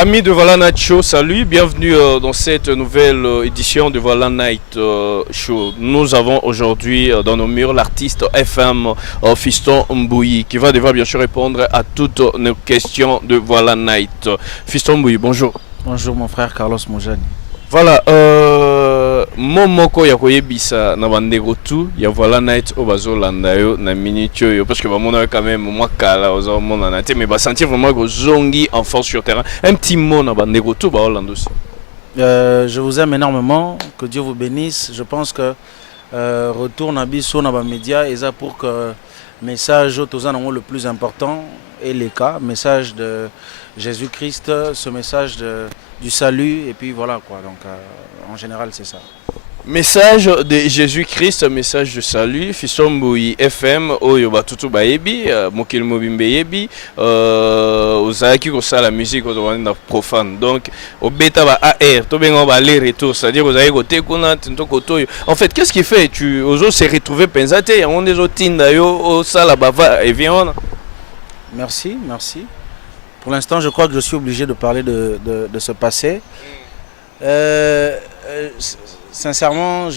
Amis de Voilà Night Show, salut, bienvenue dans cette nouvelle édition de Voilà Night Show. Nous avons aujourd'hui dans nos murs l'artiste FM Fiston Mbouyi qui va devoir bien sûr répondre à toutes nos questions de Voilà Night. Fiston Mbouyi, bonjour. Bonjour mon frère Carlos Mojani. Voilà, momoko ya koyebisa na bandeko tout ya Voilà Night obazo landa yo na minute yo parce que bamona quand même moi kala ozo mona na te mais ba sentir vraiment que zongi en force sur terrain. Un petit mot na bandeko tout ba Hollande aussi. Je vous aime énormément, que Dieu vous bénisse. Je pense que retour na biso na ba média et ça pour que message aux le plus important est les cas, message de Jésus-Christ, ce message du salut et puis voilà quoi. Donc en général c'est ça. Message de Jésus-Christ, message de salut. Fiston Mbouyi FM oyo batutu bayebi mokili mobimbe yebi ozalaki kosala la musique ozobanda profane. Donc obeta ba AR to benga ba aller retour, c'est-à-dire ozali kote kuna tinto kotoyo. En fait, qu'est-ce qui fait tu ozo se retrouver pensate on des otinda yo osala bava et vient. Merci. Pour l'instant, je crois que je suis obligé de parler de ce passé. Sincèrement,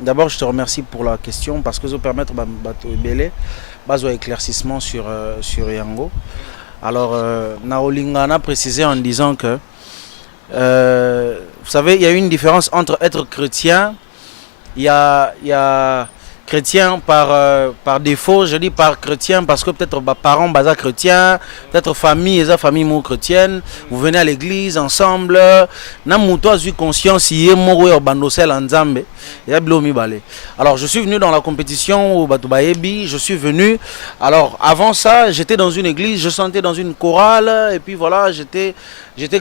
d'abord, je te remercie pour la question parce que ça permet de éclaircissement sur Yango. Alors, Naolinga a précisé en disant que, vous savez, il y a une différence entre être chrétien, il y a chrétien par défaut, je dis par chrétien parce que peut-être parents basa chrétiens, peut-être famille mou chrétienne, vous venez à l'église ensemble, namuto a eu conscience yé moro yo bandosel nzambe, ya blomi balé. Alors je suis venu dans la compétition au Batubayebi, je suis venu. Alors avant ça, j'étais dans une église, je chantais dans une chorale et puis voilà, j'étais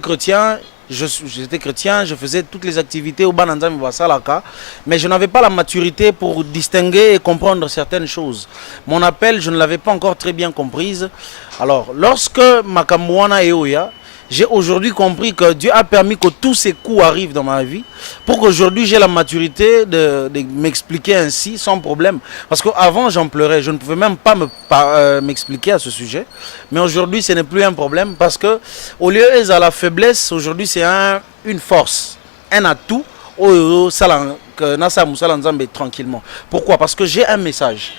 chrétien. J'étais chrétien, je faisais toutes les activités au Bananzam Salaka, mais je n'avais pas la maturité pour distinguer et comprendre certaines choses. Mon appel, je ne l'avais pas encore très bien comprise. Alors, lorsque Makamouana et Oya, j'ai aujourd'hui compris que Dieu a permis que tous ces coups arrivent dans ma vie pour qu'aujourd'hui j'ai la maturité de m'expliquer ainsi sans problème. Parce qu'avant j'en pleurais, je ne pouvais même pas m'expliquer à ce sujet. Mais aujourd'hui ce n'est plus un problème parce que au lieu de la faiblesse, aujourd'hui c'est une force, un atout tranquillement. Pourquoi? Parce que j'ai un message.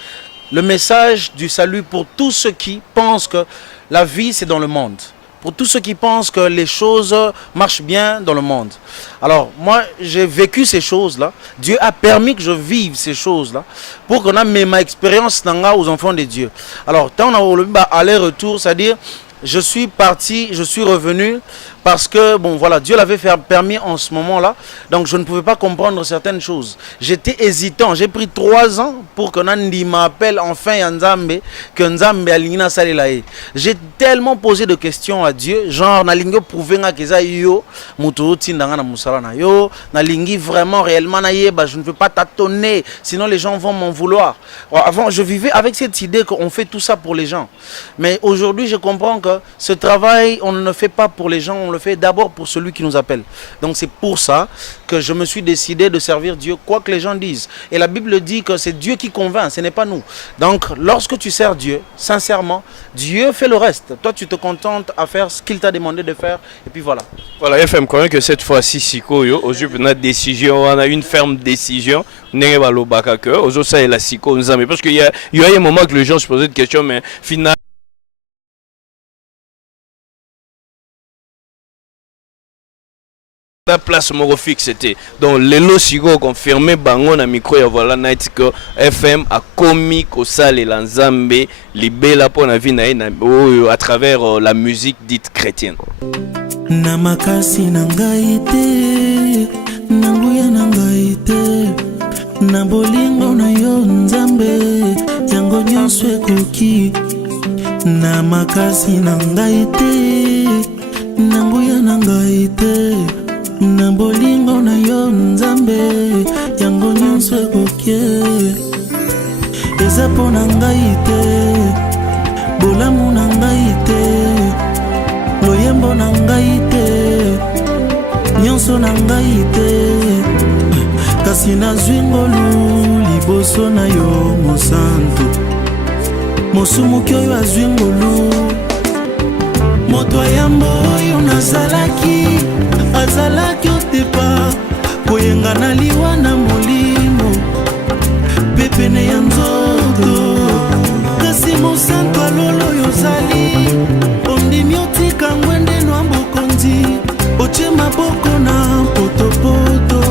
Le message du salut pour tous ceux qui pensent que la vie c'est dans le monde. Pour tous ceux qui pensent que les choses marchent bien dans le monde. Alors, moi, j'ai vécu ces choses-là. Dieu a permis que je vive ces choses-là pour qu'on ait ma expérience aux enfants de Dieu. Alors, tant on a le aller-retour, c'est-à-dire, je suis parti, je suis revenu parce que, bon, voilà, Dieu l'avait permis en ce moment-là. Donc, je ne pouvais pas comprendre certaines choses. J'étais hésitant. J'ai pris 3 ans pour que Nandi m'appelle enfin Nzambe, que Nzambe alingina salelae. J'ai tellement posé de questions à Dieu, genre, nalingo prouver que ça yo, muto tindanga na musala na yo, nalingi vraiment réellement na yeba, je ne veux pas tâtonner, sinon les gens vont m'en vouloir. Avant, je vivais avec cette idée qu'on fait tout ça pour les gens. Mais aujourd'hui, je comprends que ce travail, on ne le fait pas pour les gens, on le fait d'abord pour celui qui nous appelle. Donc c'est pour ça que je me suis décidé de servir Dieu, quoi que les gens disent. Et la Bible dit que c'est Dieu qui convainc, ce n'est pas nous. Donc lorsque tu sers Dieu, sincèrement, Dieu fait le reste. Toi, tu te contentes à faire ce qu'il t'a demandé de faire. Et puis voilà. Voilà, FM croit que cette fois-ci, Sikoyo, aujourd'hui, on a décision, on a une ferme décision. Aujourd'hui, ça est la Siko, parce qu'il y a un moment que les gens se posaient des questions, mais finalement, la place moro fixe c'était donc les losigo confirmé bango na micro ya Voilà Night que FM a commis ko sale lanzambe libela pour na vie na à travers la musique dite chrétienne. Na makasi na ngai te na nguya na ngai te na bolingo na yo nzambe yango nyonso ekoki na makasi na ngai te na nguya na ngai te na bolingo na yo nzambe yango nyonso ekoki eza mpo na ngai te bolamu na ngai te loyembo na ngai te nyonso na ngai te kasi nazwi ngolu liboso na yo mosantu mosumuki oyo azwi ngolu moto ya mboyo na azalaki otepa koyenga na liwa na molimo mpe pene ya nzoto kasi mosantu alolo oyo ozali ondimi otika ngwende nwa bokonzi otie maboko na potopoto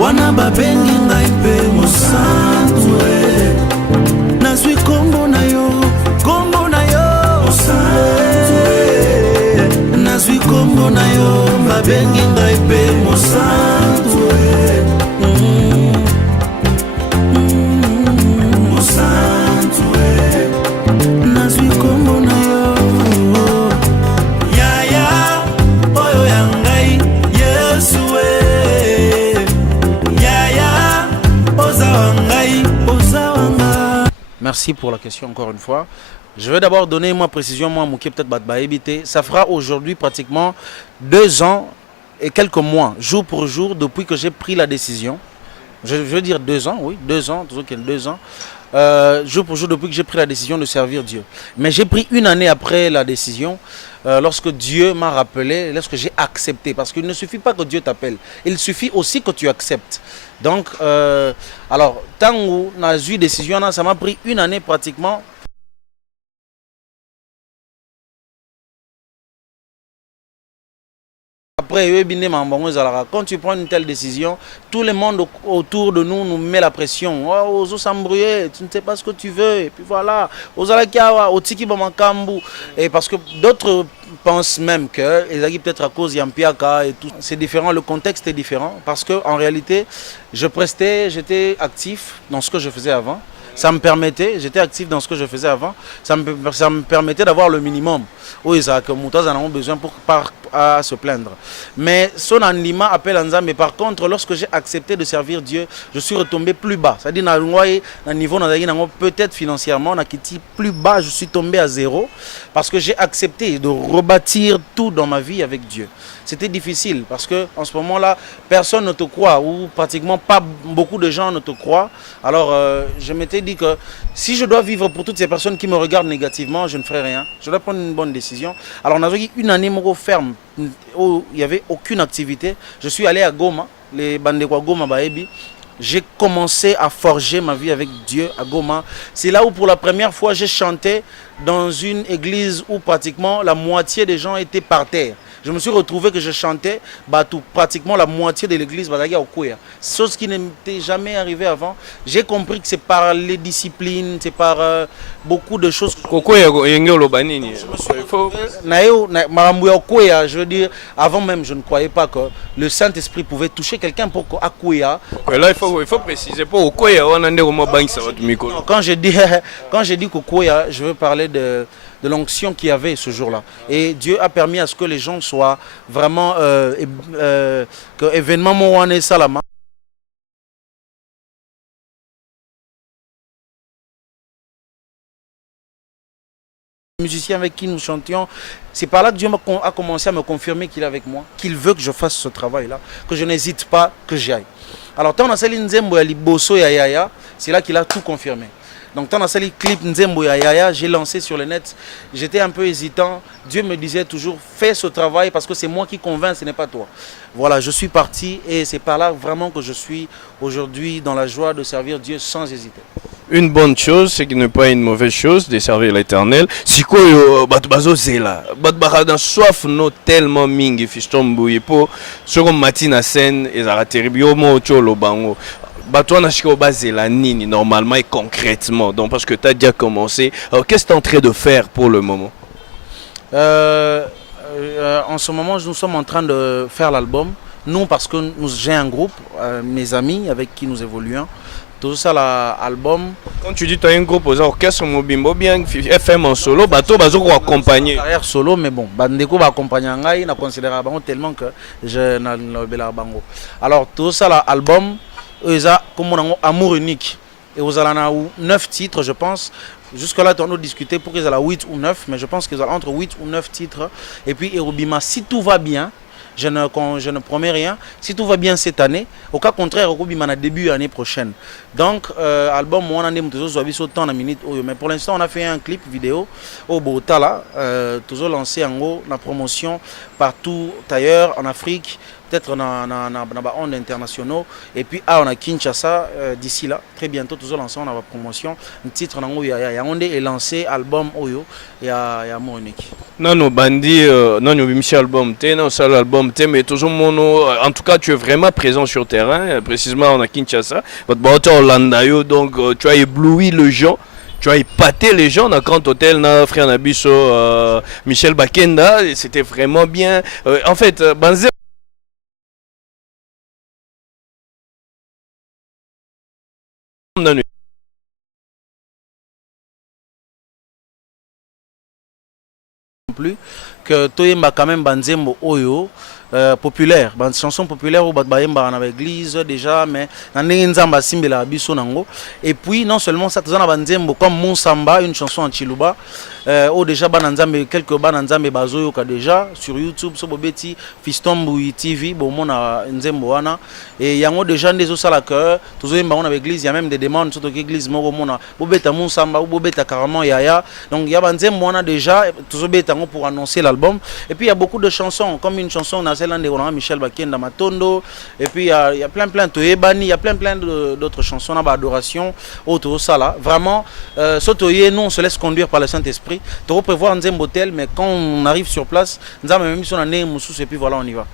wana babengi ngai mpe mosantu nazwi kombo na yo nazwi kombo na yo babengi ngai mpe mosantu mosantu nazwi kombo na yo yaya oyo ya ngai yesu yaya ozawa ngai ozawa ngai. Merci pour la question encore une fois. Je vais d'abord donner moi précision, moi Mouké peut-être Batbaébité. Ça fera aujourd'hui pratiquement 2 ans et quelques mois, jour pour jour, depuis que j'ai pris la décision. Je veux dire 2 ans, oui, 2 ans, toujours qu'il y a 2 ans. Jour pour jour, depuis que j'ai pris la décision de servir Dieu. Mais j'ai pris 1 année après la décision, lorsque Dieu m'a rappelé, lorsque j'ai accepté. Parce qu'il ne suffit pas que Dieu t'appelle, il suffit aussi que tu acceptes. Donc, alors, tant où on a eu une décision, ça m'a pris 1 année pratiquement. Après, quand tu prends une telle décision, tout le monde autour de nous met la pression. Oh, tu ne sais pas ce que tu veux. Et puis voilà. Et parce que d'autres pensent même que peut-être à cause Yampiaka et tout. C'est différent, le contexte est différent. Parce qu'en réalité, j'étais actif dans ce que je faisais avant. Ça me permettait, j'étais actif dans ce que je faisais avant, ça me permettait d'avoir le minimum. Oui, ça que Moutaz en a besoin pour à se plaindre. Mais son anima appelle Anza, mais par contre, lorsque j'ai accepté de servir Dieu, je suis retombé plus bas. C'est-à-dire, dans niveau peut-être financièrement, on a quitté plus bas, je suis tombé à 0 parce que j'ai accepté de rebâtir tout dans ma vie avec Dieu. C'était difficile parce que en ce moment-là, personne ne te croit ou pratiquement pas beaucoup de gens ne te croient. Alors, je m'étais dit que si je dois vivre pour toutes ces personnes qui me regardent négativement, je ne ferai rien. Je dois prendre une bonne décision. Alors, on a eu 1 année ferme où il n'y avait aucune activité. Je suis allé à Goma, les Bandekwa Goma Baebi. J'ai commencé à forger ma vie avec Dieu à Goma. C'est là où pour la première fois j'ai chanté dans une église où pratiquement la moitié des gens étaient par terre. Je me suis retrouvé que je chantais pratiquement la moitié de l'église au Kouya. Chose qui n'était jamais arrivé avant. J'ai compris que c'est par les disciplines, c'est par beaucoup de choses. Je veux dire, avant même, je ne croyais pas que le Saint-Esprit pouvait toucher quelqu'un pour Kouya. Là, il faut préciser pour Kouya. Quand j'ai dit Kouya, je veux parler de l'onction qu'il y avait ce jour-là. Et Dieu a permis à ce que les gens soient vraiment que événement Mowane Salama. Les musiciens avec qui nous chantions, c'est par là que Dieu a commencé à me confirmer qu'il est avec moi, qu'il veut que je fasse ce travail-là, que je n'hésite pas, que j'y aille. Alors, tant c'est là qu'il a tout confirmé. Donc, quand on a le clip Nzembo Yaya, j'ai lancé sur le net. J'étais un peu hésitant. Dieu me disait toujours, fais ce travail parce que c'est moi qui convainc, ce n'est pas toi. Voilà, je suis parti et c'est par là vraiment que je suis aujourd'hui dans la joie de servir Dieu sans hésiter. Une bonne chose, c'est qu'il n'est pas une mauvaise chose de servir l'Éternel. Si quoi, batbazo zela, batbarada soif no tellement mingi fistombo yepo, sur matin scène et ça terrible mo cholo bango. Toi, normalement et concrètement, donc parce que tu as déjà commencé, qu'est-ce que tu es en train de faire pour le moment? En ce moment, nous sommes en train de faire l'album. Nous, parce que j'ai un groupe, mes amis avec qui nous évoluons. Tout ça, l'album. Quand tu dis que tu as un groupe aux orchestres, Mobimbo bien, FM en solo, tu vas accompagner. Carrière solo, mais bon, Bandeko va accompagner Ngai, na considère tellement que je n'ai pas bango. Alors, tout ça, l'album. Comme on a amour unique et vous allez 9 titres je pense. Jusque là on a discuté pour qu'ils aient 8 ou 9, mais je pense qu'ils ont entre 8 ou 9 titres. Et puis Erobima, si tout va bien, je ne promets rien. Si tout va bien cette année, au cas contraire, au début de l'année prochaine. Donc, album, on a temps la minute. Mais pour l'instant, on a fait un clip vidéo au Botala. Toujours lancé en haut la promotion partout ailleurs en Afrique. Peut-être dans les ondes internationaux. Et puis, on a Kinshasa d'ici là. Très bientôt, toujours lancé la promotion. Un titre, il y a est lancé, album Oyo, il y a Monique. Non, non, Bandi, non, nous avons album T, non, ça l'album T, mais toujours mono. En tout cas, tu es vraiment présent sur terrain, précisément on a Kinshasa. Votre bateau Hollande, donc tu as ébloui le gens. Tu as épaté les gens dans Grand Hôtel, frère Nabiso, Michel Bakenda, c'était vraiment bien. En fait, Banzé. Plus que Toyemba quand même Banzembo Oyo populaire, une chanson populaire où Batbayemba dans l'église déjà, mais Nzamba Simbela Biso Nango. Et puis non seulement ça, Tozana Banzembo comme Mon Samba, une chanson en Chiluba. Déjà Bananzambe, quelques Bananzambe Bazoyo déjà sur YouTube, sur Bobeti, Fistomboui TV, Bomona Nzembo Wana. Et il y a déjà des osala à cœur, Tozoyemba on avec l'église, il y a même des demandes sur l'église Moromona, Bobeta Mon Samba ou Bobeta carrément Yaya. Donc il y a Banzembo Wana déjà, Tozobeta pour annoncer l'album. Et puis il y a beaucoup de chansons, comme une chanson de Michel Bakenda Matondo, et puis il y a plein Toyebani, il y a plein d'autres chansons dans l'adoration autour ça là. Vraiment, Sotoye, nous on se laisse conduire par le Saint-Esprit. Tu peux prévoir un Zembotel, mais quand on arrive sur place, nous avons même mis son année et puis voilà, on y va.